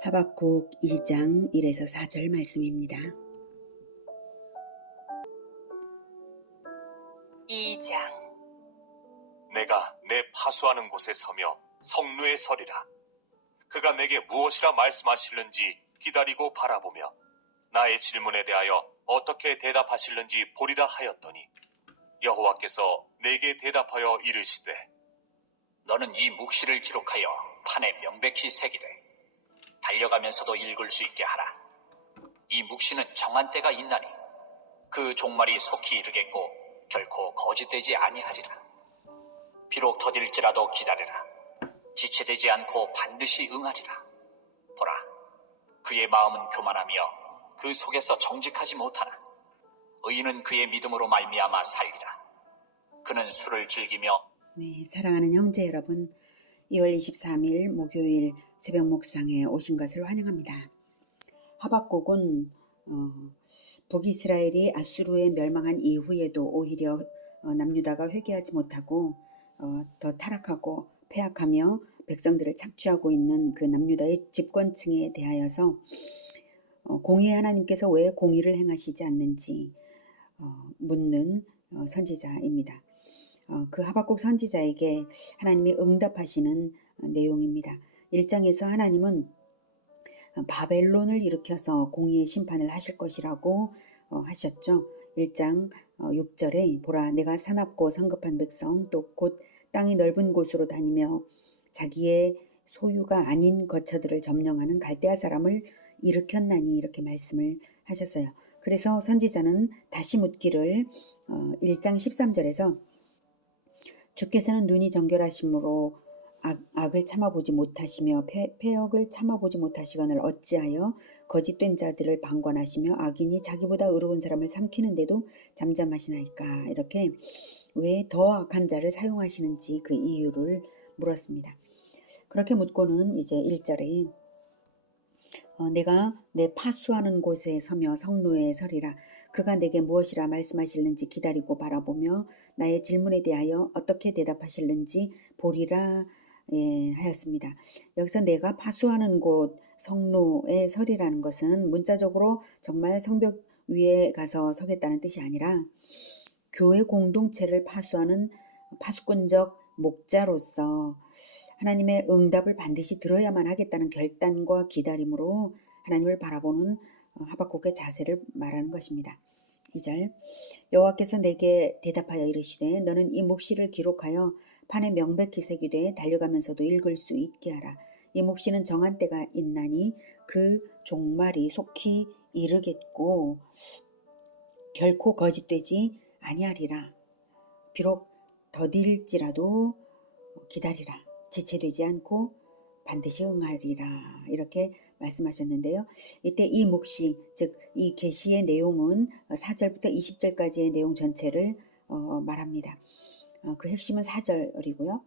하박국 2장 1에서 4절 말씀입니다. 2장. 내가 내 파수하는 곳에 서며 성루에 서리라. 그가 내게 무엇이라 말씀하실는지 기다리고 바라보며 나의 질문에 대하여 어떻게 대답하실는지 보리라 하였더니 여호와께서 내게 대답하여 이르시되 너는 이 묵시를 기록하여 판에 명백히 새기되 달려가면서도 읽을 수 있게 하라. 이 묵시는 정한 때가 있나니 그 종말이 속히 이르겠고 결코 거짓되지 아니하리라. 비록 더딜지라도 기다리라. 지체되지 않고 반드시 응하리라. 보라, 그의 마음은 교만하며 그 속에서 정직하지 못하나 의인은 그의 믿음으로 말미암아 살리라. 그는 술을 즐기며. 네, 사랑하는 형제 여러분, 2월 23일 목요일 새벽 묵상에 오신 것을 환영합니다. 하박국은 북이스라엘이 아수르에 멸망한 이후에도 오히려 남유다가 회개하지 못하고 더 타락하고 패악하며 백성들을 착취하고 있는 그 남유다의 집권층에 대하여서 공의의 하나님께서 왜 공의를 행하시지 않는지 묻는 선지자입니다. 그 하박국 선지자에게 하나님이 응답하시는 내용입니다. 1장에서 하나님은 바벨론을 일으켜서 공의의 심판을 하실 것이라고 하셨죠. 1장 6절에 보라, 내가 사납고 성급한 백성 또 곧 땅이 넓은 곳으로 다니며 자기의 소유가 아닌 거처들을 점령하는 갈대아 사람을 일으켰나니, 이렇게 말씀을 하셨어요. 그래서 선지자는 다시 묻기를 1장 13절에서 주께서는 눈이 정결하심으로 악을 참아보지 못하시며 패역을 참아보지 못하시거늘 어찌하여 거짓된 자들을 방관하시며 악인이 자기보다 의로운 사람을 삼키는데도 잠잠하시나이까, 이렇게 왜 더 악한 자를 사용하시는지 그 이유를 물었습니다. 그렇게 묻고는 이제 1절에 내가 내 파수하는 곳에 서며 성루에 서리라. 그가 내게 무엇이라 말씀하실는지 기다리고 바라보며 나의 질문에 대하여 어떻게 대답하실는지 보리라 하였습니다. 여기서 내가 파수하는 곳 성루에 서리라는 것은 문자적으로 정말 성벽 위에 가서 서겠다는 뜻이 아니라 교회 공동체를 파수하는 파수꾼적 목자로서 하나님의 응답을 반드시 들어야만 하겠다는 결단과 기다림으로 하나님을 바라보는 하박국의 자세를 말하는 것입니다. 2절, 여호와께서 내게 대답하여 이르시되 너는 이 묵시를 기록하여 판에 명백히 새기되 달려가면서도 읽을 수 있게 하라. 이 묵시는 정한 때가 있나니 그 종말이 속히 이르겠고 결코 거짓되지 아니하리라. 비록 더딜지라도 기다리라. 지체되지 않고 반드시 응하리라. 이렇게 말씀하셨는데요. 이때 이 묵시, 즉 이 계시의 내용은 4절부터 20절까지의 내용 전체를 말합니다. 그 핵심은 4절이고요.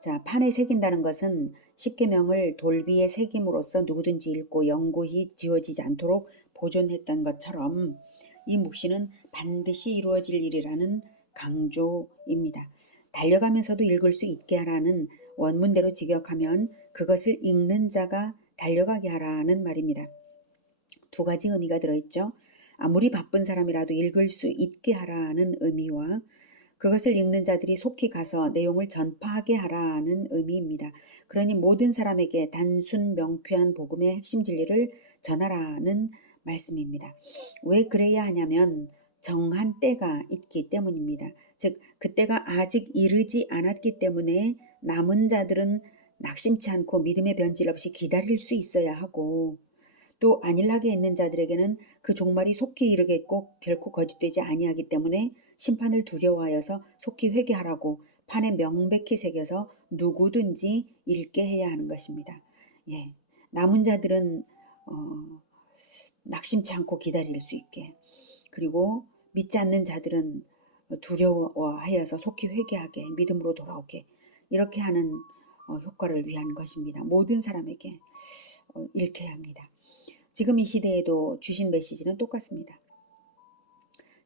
자, 판에 새긴다는 것은 십계명을 돌비에 새김으로써 누구든지 읽고 영구히 지워지지 않도록 보존했던 것처럼 이 묵시는 반드시 이루어질 일이라는 강조입니다. 달려가면서도 읽을 수 있게 하라는 원문대로 직역하면 그것을 읽는 자가 달려가게 하라는 말입니다. 두 가지 의미가 들어있죠. 아무리 바쁜 사람이라도 읽을 수 있게 하라는 의미와 그것을 읽는 자들이 속히 가서 내용을 전파하게 하라는 의미입니다. 그러니 모든 사람에게 단순 명쾌한 복음의 핵심 진리를 전하라는 말씀입니다. 왜 그래야 하냐면 정한 때가 있기 때문입니다. 즉 그때가 아직 이르지 않았기 때문에 남은 자들은 낙심치 않고 믿음의 변질 없이 기다릴 수 있어야 하고, 또 안일하게 있는 자들에게는 그 종말이 속히 이르겠고 결코 거짓되지 아니하기 때문에 심판을 두려워하여서 속히 회개하라고 판에 명백히 새겨서 누구든지 읽게 해야 하는 것입니다. 예, 남은 자들은 낙심치 않고 기다릴 수 있게, 그리고 믿지 않는 자들은 두려워하여서 속히 회개하게, 믿음으로 돌아오게, 이렇게 하는 효과를 위한 것입니다. 모든 사람에게 읽혀야 합니다. 지금 이 시대에도 주신 메시지는 똑같습니다.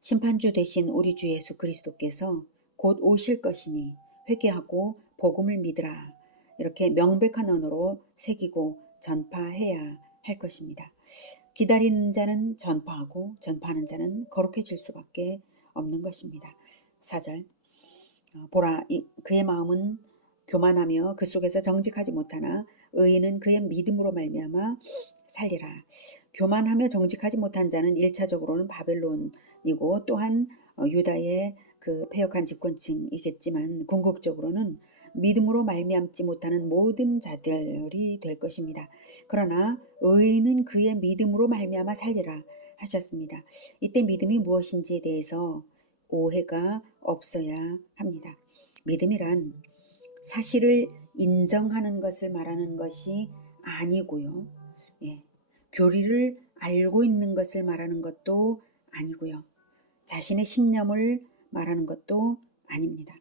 심판주 되신 우리 주 예수 그리스도께서 곧 오실 것이니 회개하고 복음을 믿으라, 이렇게 명백한 언어로 새기고 전파해야 할 것입니다. 기다리는 자는 전파하고 전파하는 자는 거룩해질 수밖에 없는 것입니다. 4절 보라 그의 마음은 교만하며 그 속에서 정직하지 못하나 의인은 그의 믿음으로 말미암아 살리라. 교만하며 정직하지 못한 자는 1차적으로는 바벨론이고 또한 유다의 그 패역한 집권층이겠지만 궁극적으로는 믿음으로 말미암지 못하는 모든 자들이 될 것입니다. 그러나 의인은 그의 믿음으로 말미암아 살리라 하셨습니다. 이때 믿음이 무엇인지에 대해서 오해가 없어야 합니다. 믿음이란 사실을 인정하는 것을 말하는 것이 아니고요. 교리를 알고 있는 것을 말하는 것도 아니고요. 자신의 신념을 말하는 것도 아닙니다.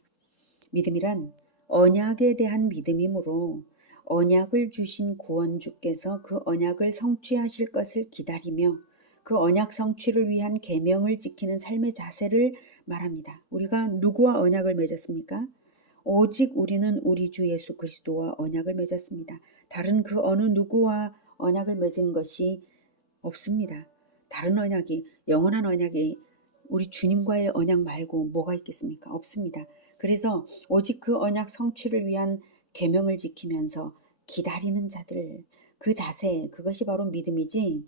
믿음이란 언약에 대한 믿음이므로 언약을 주신 구원주께서 그 언약을 성취하실 것을 기다리며 그 언약 성취를 위한 계명을 지키는 삶의 자세를 말합니다. 우리가 누구와 언약을 맺었습니까? 오직 우리는 우리 주 예수 그리스도와 언약을 맺었습니다. 다른 그 어느 누구와 언약을 맺은 것이 없습니다. 다른 언약이, 영원한 언약이 우리 주님과의 언약 말고 뭐가 있겠습니까? 없습니다. 그래서 오직 그 언약 성취를 위한 계명을 지키면서 기다리는 자들, 그 자세, 그것이 바로 믿음이지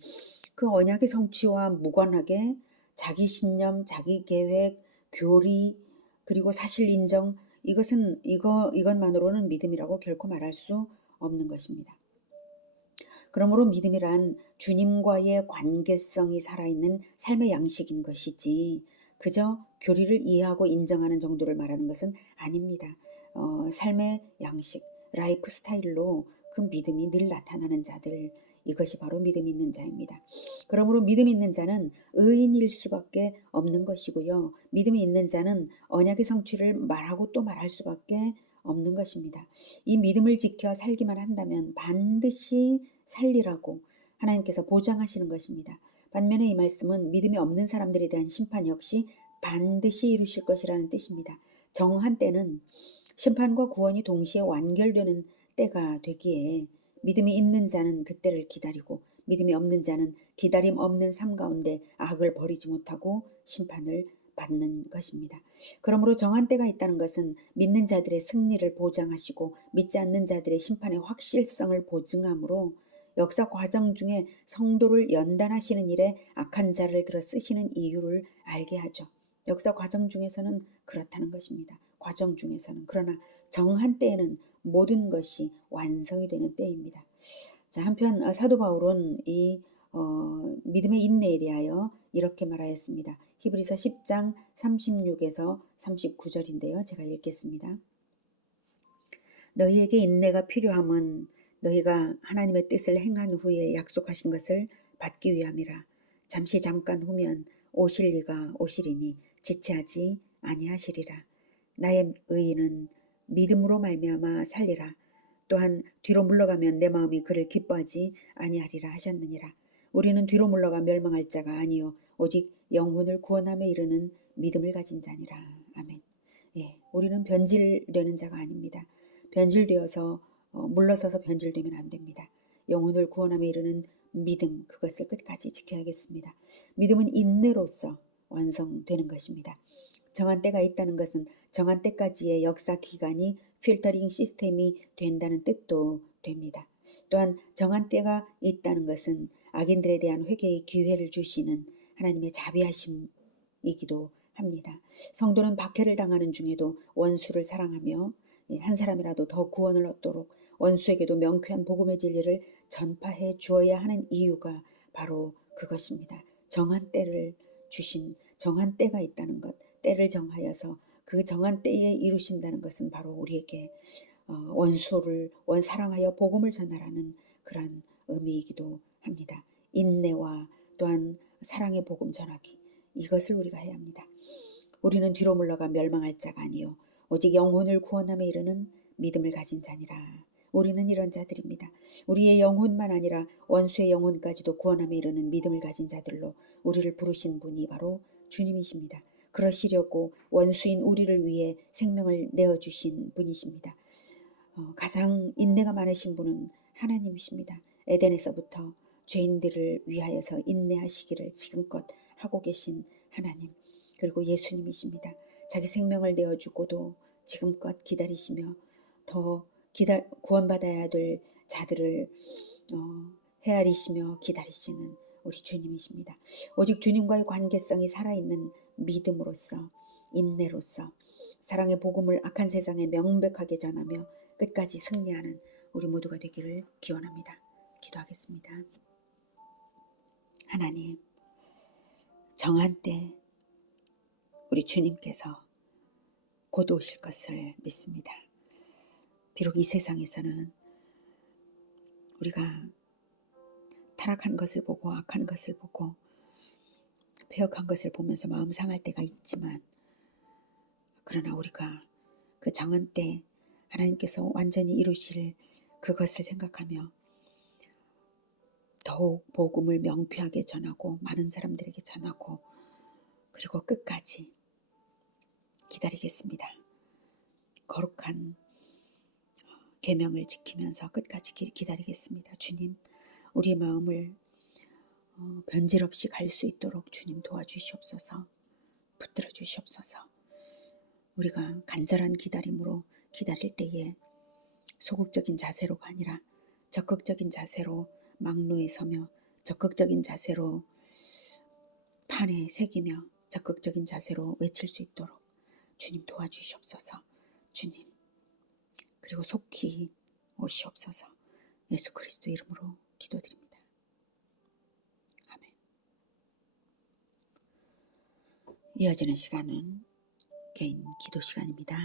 그 언약의 성취와 무관하게 자기 신념, 자기 계획, 교리, 그리고 사실 인정, 이것만으로는 믿음이라고 결코 말할 수 없는 것입니다. 그러므로 믿음이란 주님과의 관계성이 살아있는 삶의 양식인 것이지 그저 교리를 이해하고 인정하는 정도를 말하는 것은 아닙니다. 삶의 양식, 라이프 스타일로 그 믿음이 늘 나타나는 자들, 이것이 바로 믿음 있는 자입니다. 그러므로 믿음 있는 자는 의인일 수밖에 없는 것이고요. 믿음이 있는 자는 언약의 성취를 말하고 또 말할 수밖에 없는 것입니다. 이 믿음을 지켜 살기만 한다면 반드시 살리라고 하나님께서 보장하시는 것입니다. 반면에 이 말씀은 믿음이 없는 사람들에 대한 심판 역시 반드시 이루실 것이라는 뜻입니다. 정한 때는 심판과 구원이 동시에 완결되는 때가 되기에 믿음이 있는 자는 그때를 기다리고 믿음이 없는 자는 기다림 없는 삶 가운데 악을 버리지 못하고 심판을 받는 것입니다. 그러므로 정한 때가 있다는 것은 믿는 자들의 승리를 보장하시고 믿지 않는 자들의 심판의 확실성을 보증하므로 역사 과정 중에 성도를 연단하시는 일에 악한 자를 들어 쓰시는 이유를 알게 하죠. 역사 과정 중에서는 그렇다는 것입니다. 과정 중에서는. 그러나 정한 때에는 모든 것이 완성이 되는 때입니다. 자, 한편 사도 바울은 이 믿음의 인내에 대하여 이렇게 말하였습니다. 히브리서 10장 36에서 39절인데요. 제가 읽겠습니다. 너희에게 인내가 필요함은 너희가 하나님의 뜻을 행한 후에 약속하신 것을 받기 위함이라. 잠깐 후면 오실 이가 오시리니 지체하지 아니하시리라. 나의 의인은 믿음으로 말미암아 살리라. 또한 뒤로 물러가면 내 마음이 그를 기뻐하지 아니하리라 하셨느니라. 우리는 뒤로 물러가 멸망할 자가 아니요 오직 영혼을 구원함에 이르는 믿음을 가진 자니라. 아멘. 우리는 변질되는 자가 아닙니다. 변질되어서 물러서서 변질되면 안 됩니다. 영혼을 구원함에 이르는 믿음, 그것을 끝까지 지켜야겠습니다. 믿음은 인내로서 완성되는 것입니다. 정한 때가 있다는 것은 정한 때까지의 역사 기간이 필터링 시스템이 된다는 뜻도 됩니다. 또한 정한 때가 있다는 것은 악인들에 대한 회개의 기회를 주시는 하나님의 자비하심이기도 합니다. 성도는 박해를 당하는 중에도 원수를 사랑하며 한 사람이라도 더 구원을 얻도록 원수에게도 명쾌한 복음의 진리를 전파해 주어야 하는 이유가 바로 그것입니다. 정한 때를 주신 정한 때가 있다는 것, 때를 정하여서 그 정한 때에 이루신다는 것은 바로 우리에게 원수를 사랑하여 복음을 전하라는 그런 의미이기도 합니다. 인내와 또한 사랑의 복음 전하기, 이것을 우리가 해야 합니다. 우리는 뒤로 물러가 멸망할 자가 아니요 오직 영혼을 구원함에 이르는 믿음을 가진 자니라. 우리는 이런 자들입니다. 우리의 영혼만 아니라 원수의 영혼까지도 구원함에 이르는 믿음을 가진 자들로 우리를 부르신 분이 바로 주님이십니다. 그러시려고 원수인 우리를 위해 생명을 내어주신 분이십니다. 가장 인내가 많으신 분은 하나님이십니다. 에덴에서부터 죄인들을 위하여서 인내하시기를 지금껏 하고 계신 하나님, 그리고 예수님이십니다. 자기 생명을 내어주고도 지금껏 기다리시며 더 구원받아야 될 자들을 헤아리시며 기다리시는 우리 주님이십니다. 오직 주님과의 관계성이 살아있는 믿음으로써, 인내로써 사랑의 복음을 악한 세상에 명백하게 전하며 끝까지 승리하는 우리 모두가 되기를 기원합니다. 기도하겠습니다. 하나님, 정한 때 우리 주님께서 곧 오실 것을 믿습니다. 비록 이 세상에서는 우리가 타락한 것을 보고 악한 것을 보고 패역한 것을 보면서 마음 상할 때가 있지만, 그러나 우리가 그 정한 때 하나님께서 완전히 이루실 그것을 생각하며 더욱 복음을 명쾌하게 전하고 많은 사람들에게 전하고 그리고 끝까지 기다리겠습니다. 거룩한 계명을 지키면서 끝까지 기다리겠습니다. 주님, 우리의 마음을 변질 없이 갈 수 있도록 주님 도와주시옵소서. 붙들어 주시옵소서. 우리가 간절한 기다림으로 기다릴 때에 소극적인 자세로가 아니라 적극적인 자세로 막루에 서며 적극적인 자세로 판에 새기며 적극적인 자세로 외칠 수 있도록 주님 도와주시옵소서. 주님, 그리고 속히 오시옵소서. 예수 그리스도 이름으로 기도드립니다. 아멘. 이어지는 시간은 개인 기도 시간입니다.